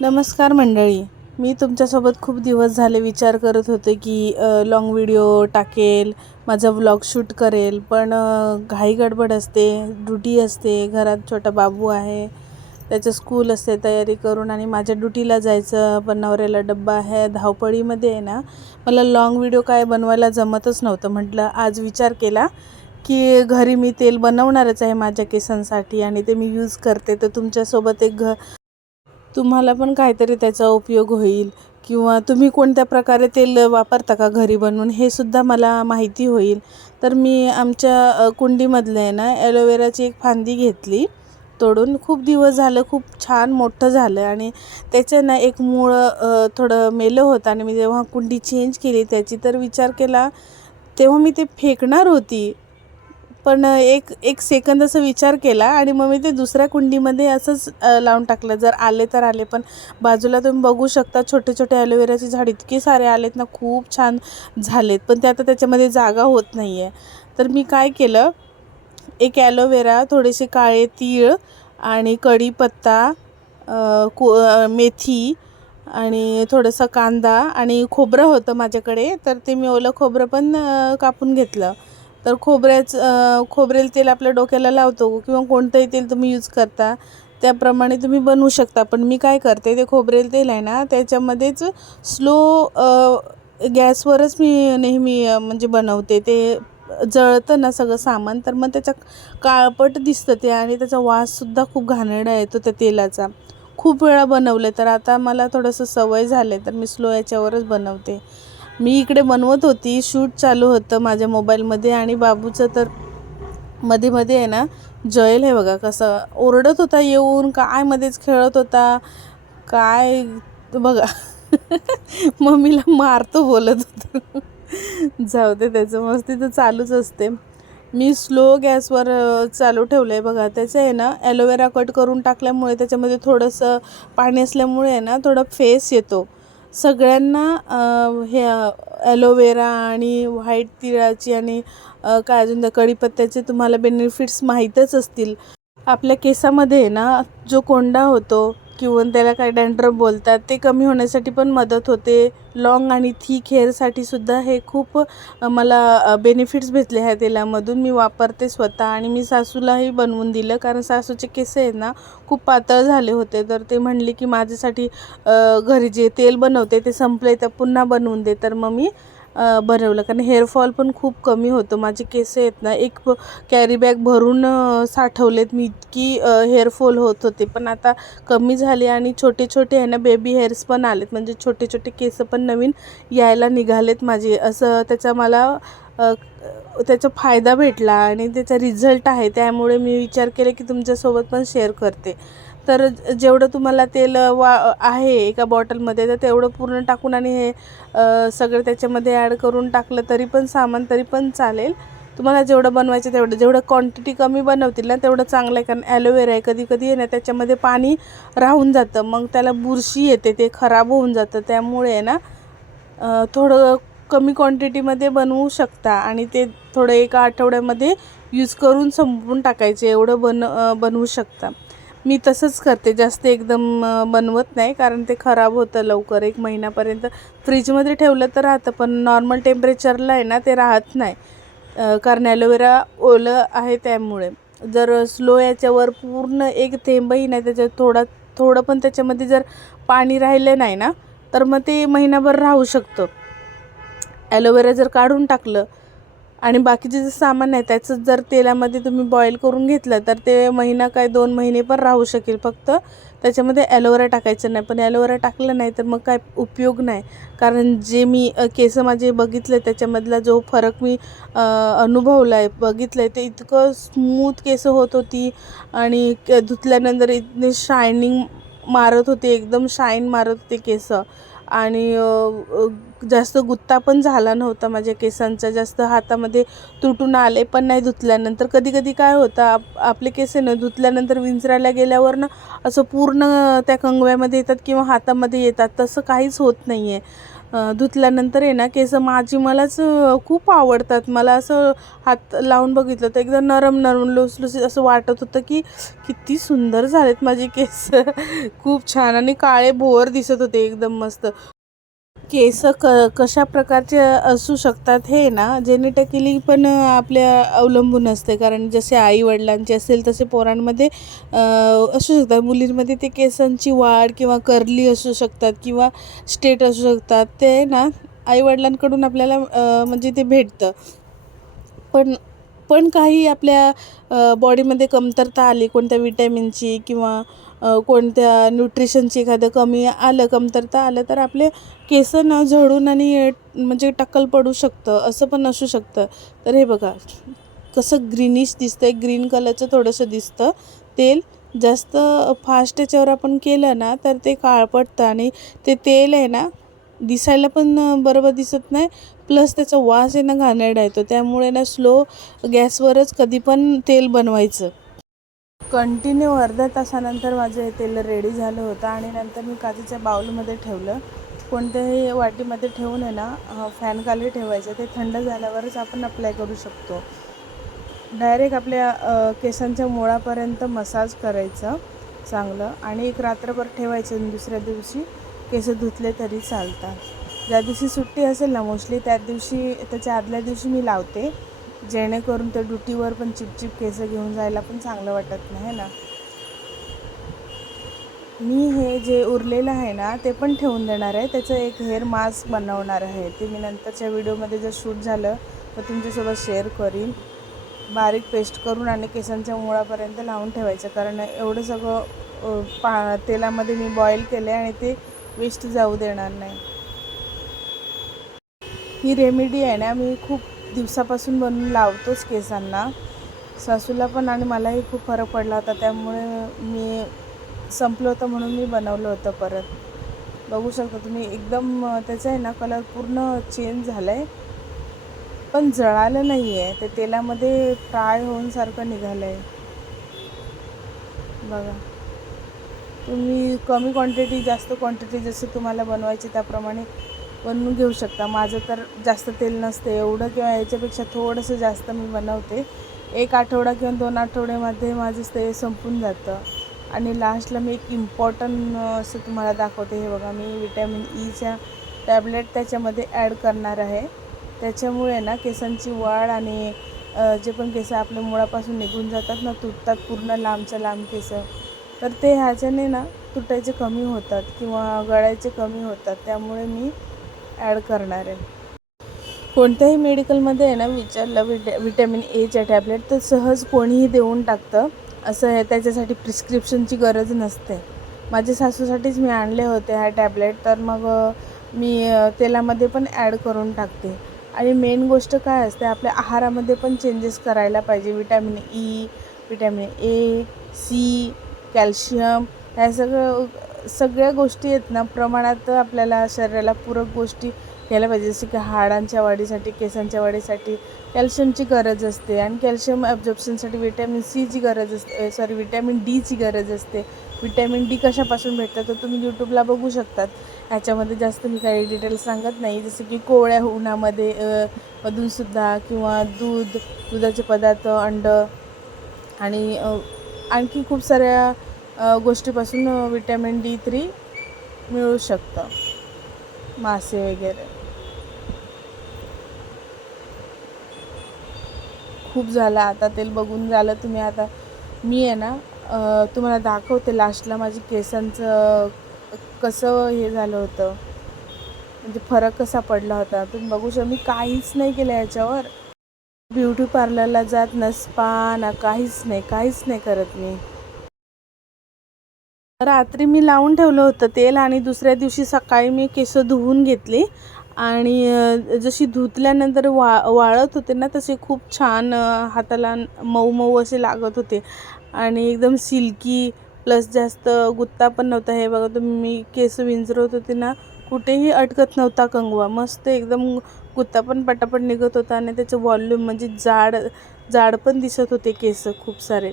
नमस्कार मंडळी. मी तुमच्यासोबत खूप दिवस झाले विचार करत होते की लाँग व्हिडिओ टाकेल माझा व्लॉग शूट करेल पण घाई गडबड असते ड्युटी असते घरात छोटा बाबू आहे त्याचं स्कूल असते तयारी करून आणि माझ्या ड्युटीला जायचं पण नवऱ्याला डब्बा आहे धावपळीमध्ये आहे ना मला लाँग व्हिडिओ काय बनवायला जमतच नव्हतं. म्हटलं आज विचार केला की घरी मी तेल बनवणारच आहे माझ्या केसांसाठी आणि ते मी यूज करते. तर तुमच्यासोबत एक घ तुम्हाला पण काहीतरी त्याचा उपयोग होईल. किंवा तुम्ही कोणत्या प्रकारे तेल वापरता का घरी बनवून हे सुद्धा मला माहिती होईल. तर मी आमच्या कुंडीमधलं आहे ना ॲलोवेराची एक फांदी घेतली तोडून. खूप दिवस झालं खूप छान मोठं झालं. आणि त्याचं ना एक मूळ थोडं मेलं होतं. आणि मी जेव्हा कुंडी चेंज केली त्याची तर विचार केला तेव्हा मी ते फेकणार होती. पण एक एक सेकंद असं विचार केला आणि मग मी ते दुसऱ्या कुंडीमध्ये असंच लावून टाकलं. जर आले तर आले पण बाजूला तुम्ही बघू शकता छोटे छोटे ॲलोवेराचे झाड इतके सारे आलेत ना खूप छान झालेत. पण ते आता त्याच्यामध्ये जागा होत नाही आहे तर मी काय केलं एक ॲलोवेरा थोडेसे काळे तीळ आणि कढीपत्ता कु को मेथी आणि थोडंसं कांदा आणि खोबरं होतं माझ्याकडे. तर ते मी ओलं खोबरं पण कापून घेतलं. तर खोबऱ्याचं खोबरेल तेल आपल्या डोक्याला लावतो किंवा कोणतंही तेल तुम्ही यूज करता त्याप्रमाणे तुम्ही बनवू शकता. पण मी काय करते ते खोबरेल तेल आहे ना त्याच्यामध्येच स्लो गॅसवरच मी नेहमी म्हणजे बनवते. ते जळतं ना सगळं सामान तर मग त्याचा काळपट दिसतं ते आणि त्याचा वाससुद्धा खूप घाणेरडा येतो त्या तेलाचा. खूप वेळा बनवलं तर आता मला थोडंसं सवय झालं तर मी स्लो याच्यावरच बनवते. मी इकडे बनवत होती शूट चालू होतं माझ्या मोबाईलमध्ये आणि बाबूचं तर मध्ये मध्ये आहे ना जयल हे बघा कसं ओरडत होता येऊन काय मध्येच खेळत होता काय बघा. मम्मीला मारतो बोलत होता. जाऊ दे त्याचं मस्ती तर चालूच असते. मी स्लो गॅसवर चालू ठेवलं आहे बघा. त्याचं आहे ना ॲलोवेरा कट करून टाकल्यामुळे त्याच्यामध्ये थोडंसं पाणी असल्यामुळे आहे ना थोडा फेस येतो. सगळ्यांना हे ॲलोवेरा आणि व्हाईट तिळाची आणि काय अजून त्या कढीपत्त्याचे तुम्हाला बेनिफिट्स माहीतच असतील. आपल्या केसामध्ये आहे ना जो कोंडा होतो किंवा त्याला काय डॅन्ड्रफ बोलतात ते कमी होण्यासाठी पण मदत होते. लाँग आणि थिक हेअरसाठी सुद्धा हे खूप मला बेनिफिट्स भेटले ह्या तेलामधून. मी वापरते स्वतः आणि मी सासूलाही बनवून दिलं. कारण सासूचे केस आहेत ना खूप पातळ झाले होते. तर ते म्हणले की माझ्यासाठी घरी जे तेल बनवते ते संपले तर पुन्हा बनवून दे. तर मग मी बनवलं. कारण हेअरफॉल पण खूप कमी होतं. माझे केस आहेत ना एक कॅरी बॅग भरून साठवलेत. मी इतकी हेअरफॉल होत होते. पण आता कमी झाले आणि छोटे छोटे आहे ना बेबी हेअर्स पण आलेत. म्हणजे छोटे छोटे केस पण नवीन यायला निघालेत माझे. असं त्याचा मला त्याचा फायदा भेटला आणि त्याचा रिझल्ट आहे. त्यामुळे मी विचार केला की तुमच्यासोबत पण शेअर करते. तर जेवढं तुम्हाला तेल वा आहे एका बॉटलमध्ये तर तेवढं पूर्ण टाकून आणि हे सगळं त्याच्यामध्ये ॲड करून टाकलं तरी पण सामान तरी पण चालेल. तुम्हाला जेवढं बनवायचं तेवढं जेवढं क्वांटिटी कमी बनवतील ना तेवढं चांगलं आहे. कारण ॲलोवेरा आहे कधी कधी आहे ना त्याच्यामध्ये पाणी राहून जातं. मग त्याला बुरशी येते ते खराब होऊन जातं. त्यामुळे आहे ना थोडं कमी क्वांटिटीमध्ये बनवू शकता. आणि ते थोडं एका आठवड्यामध्ये यूज करून संपवून टाकायचे. एवढं बन बनवू शकता. मी तसंच करते. जास्त एकदम बनवत नाही कारण ते खराब होतं लवकर. एक महिन्यापर्यंत फ्रीजमध्ये ठेवलं तर राहतं पण नॉर्मल टेम्परेचरला आहे ना ते राहत नाही. कारण ॲलोवेरा ओलं आहे त्यामुळे. जर स्लो याच्यावर पूर्ण एक थेंबही नाही त्याच्यात थोडा थोडं पण त्याच्यामध्ये जर पाणी राहिलं नाही ना तर मग ते महिनाभर राहू शकतं. ॲलोवेरा जर काढून टाकलं आणि बाकीचे जे सामान आहे त्याचं जर तेलामध्ये तुम्ही बॉईल करून घेतलं तर ते महिना काय दोन महिने पण राहू शकेल फक्त. त्याच्यामध्ये ॲलोवेरा टाकायचं नाही. पण ॲलोवेरा टाकलं नाही तर मग काय उपयोग नाही. कारण जे मी केस माझे बघितले त्याच्यामधला जो फरक मी अनुभवला आहे बघितलं आहे ते इतकं स्मूथ केस होत होती. आणि धुतल्यानंतर इतने शायनिंग मारत होते एकदम शाईन मारत होते केस. आणि जास्त गुत्ता पण झाला नव्हता माझ्या केसांचा. जास्त हातामध्ये तुटून आले पण नाही धुतल्यानंतर. कधी कधी काय होतं आप आपले केस न ना धुतल्यानंतर विंचरायला गेल्यावर ना असं पूर्ण त्या कंगव्यामध्ये येतात किंवा हातामध्ये येतात. तसं काहीच होत नाही आहे धुतल्यानंतर आहे ना केस माझी मलाच खूप आवडतात. मला असं हात लावून बघितलं तर एकदम नरम नरम लुसलुसीत असं वाटत होतं की किती सुंदर झालेत माझे केस. खूप छान आणि काळे भोर दिसत होते एकदम मस्त. केस क कशा प्रकारचे असू शकतात हे ना जेनेटिकली पण आपल्या अवलंबून असते. कारण जसे आई वडिलांचे असेल तसे पोरांमध्ये असू शकतात. मुलींमध्ये ते केसांची वाढ किंवा कर्ली असू शकतात किंवा स्टेट असू शकतात. ते ना आई वडिलांकडून आपल्याला म्हणजे ते भेटतं. पण पण काही आपल्या बॉडीमध्ये कमतरता आली कोणत्या विटॅमिनची किंवा कोणत्या न्यूट्रिशनची एखादं कमी आलं कमतरता आलं तर आपले केस ना झडून आणि म्हणजे टक्कल पडू शकतं असं पण असू शकतं. तर हे बघा कसं ग्रीनिश दिसतंय ग्रीन कलरचं थोडंसं दिसतं. तेल जास्त फास्ट याच्यावर आपण केलं ना तर ते काळपटतं आणि ते तेल आहे ना दिसायला पण बरोबर दिसत नाही. प्लस त्याचा वास आहे ना घाणेरडा येतो. त्यामुळे ना स्लो गॅसवरच कधी पण तेल बनवायचं. कंटिन्यू अर्ध्या तासानंतर माझं हे तेल रेडी झालं होतं आणि नंतर मी काचेच्या बाउलमध्ये ठेवलं. कोणत्याही वाटीमध्ये ठेवून आहे ना फॅनखाली ठेवायचं. ते थंड झाल्यावरच आपण अप्लाय करू शकतो. डायरेक्ट आपल्या केसांच्या मुळापर्यंत मसाज करायचं चांगलं. आणि एक रात्रभर ठेवायचं दुसऱ्या दिवशी केस धुतले तरी चालतात. ज्या दिवशी सुट्टी असेल ना मोस्टली त्या दिवशी त्याच्या आदल्या दिवशी मी लावते. जेणेकरून ते ड्युटीवर पण चिपचिप केस घेऊन जायला पण चांगलं वाटत नाही ना? मी हे जे उरलेलं आहे ना ते पण ठेवून देणार आहे. त्याचं एक हेअर मास्क बनवणार आहे. ते मी नंतरच्या व्हिडिओमध्ये जर शूट झालं तर तुमच्यासोबत शेअर करीन. बारीक पेस्ट करून आणि केसांच्या मुळापर्यंत लावून ठेवायचं. कारण एवढं सगळं पा तेलामध्ये मी बॉईल केलं आहे आणि ते वेस्ट जाऊ देणार नाही. ही रेमेडी आहे ना मी खूप दिवसापासून बनवून लावतोच केसांना. सासूला पण आणि मलाही खूप फरक पडला होता. त्यामुळे मी संपलं होतं म्हणून मी बनवलं होतं परत. बघू शकता तुम्ही एकदम त्याचा आहे ना कलर पूर्ण चेंज झाला आहे पण जळालं नाही आहे ते तेलामध्ये फ्राय होऊन सारखं निघालं आहे बघा. तुम्ही कमी क्वांटिटी जास्त क्वांटिटी जसं तुम्हाला बनवायची त्याप्रमाणे बनवून घेऊ शकता. माझं तर जास्त तेल नसते. एवढं किंवा याच्यापेक्षा थोडंसं जास्त मी बनवते. एक आठवडा किंवा दोन आठवड्यामध्ये माझं ते संपून जातं. आणि लास्टला मी एक इम्पॉर्टंट असं तुम्हाला दाखवते. हे बघा मी विटॅमिन ईच्या टॅबलेट त्याच्यामध्ये ॲड करणार आहे. त्याच्यामुळे ना केसांची वाढ आणि जे पण केस आपल्या मुळापासून निघून जातात ना तुटतात पूर्ण लांबच्या लांब केस तर ते ह्याच्याने ना तुटायचे कमी होतात किंवा गळायचे कमी होतात. त्यामुळे मी ॲड करणार आहे. कोणत्याही मेडिकलमध्ये आहे ना विचारलं विटॅ विटॅमिन एच्या टॅबलेट तर सहज कोणीही देऊन टाकतं. असं आहे त्याच्यासाठी प्रिस्क्रिप्शनची गरज नसते. माझ्या सासूसाठीच मी आणले होते ह्या टॅबलेट तर मग मी तेलामध्ये पण ॲड करून टाकते. आणि मेन गोष्ट काय असते आपल्या आहारामध्ये पण चेंजेस करायला पाहिजे. Vitamin E vitamin A C calcium ह्या सगळं सगळ्या गोष्टी आहेत ना प्रमाणात आपल्याला शरीराला पूरक गोष्टी घ्यायला पाहिजे. जसं की हाडांच्या वाढीसाठी केसांच्या वाढीसाठी कॅल्शियमची गरज असते आणि कॅल्शियम ॲब्झॉर्प्शनसाठी विटॅमिन सीची गरज असते सॉरी विटॅमिन डीची गरज असते. विटॅमिन डी कशापासून भेटतं तर तुम्ही यूट्यूबला बघू शकतात. ह्याच्यामध्ये जास्त मी काही डिटेल्स सांगत नाही. जसं की कोवळ्या उन्हामध्ये मधूनसुद्धा किंवा दूध दुधाचे पदार्थ अंड आणि आणखी खूप साऱ्या गोष्टीपासून विटॅमिन डी थ्री मिळू शकतं. मासे वगैरे. खूप झालं आता तेल बघून झालं. तुम्ही आता मी आहे ना तुम्हाला दाखवते लास्टला माझी केसांचं कसं हे झालं होतं. म्हणजे फरक कसा पडला होता. तुम्ही बघू शकता मी काहीच नाही केलं याच्यावर. ब्युटी पार्लरला जात ना स्पा ना काहीच नाही काहीच नाही करत मी. रात्री मी लावून ठेवलं होतं तेल आणि दुसऱ्या दिवशी सकाळी मी केस धुवून घेतली. आणि जशी धुतल्यानंतर वा वाळत होते ना तसे खूप छान हाताला मऊ मऊ असे लागत होते. आणि एकदम सिल्की प्लस जास्त गुत्ता पण नव्हता. हे बघा तुम्ही मी केस विंजरत होते ना कुठेही अटकत नव्हता कंगवा. मस्त एकदम गुत्ता पण पटापट निघत होता आणि त्याचं वॉल्यूम म्हणजे जाड जाड पण दिसत होते केस खूप सारे.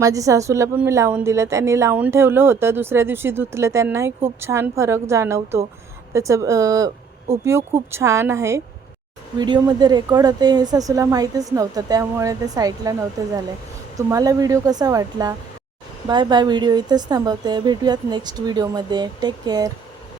माझी सासूला पण मी लावून दिलं. त्यांनी लावून ठेवलं होतं. दुसऱ्या दिवशी धुतलं. त्यांनाही खूप छान फरक जाणवतो. त्याचा उपयोग खूप छान आहे. व्हिडिओमध्ये रेकॉर्ड होते हे सासूला माहीतच नव्हतं. त्यामुळे ते साईटला नव्हते झाले. तुम्हाला व्हिडिओ कसा वाटला? Bye bye. व्हिडिओ इथंच थांबवते. भेटूयात नेक्स्ट व्हिडिओमध्ये. Take care.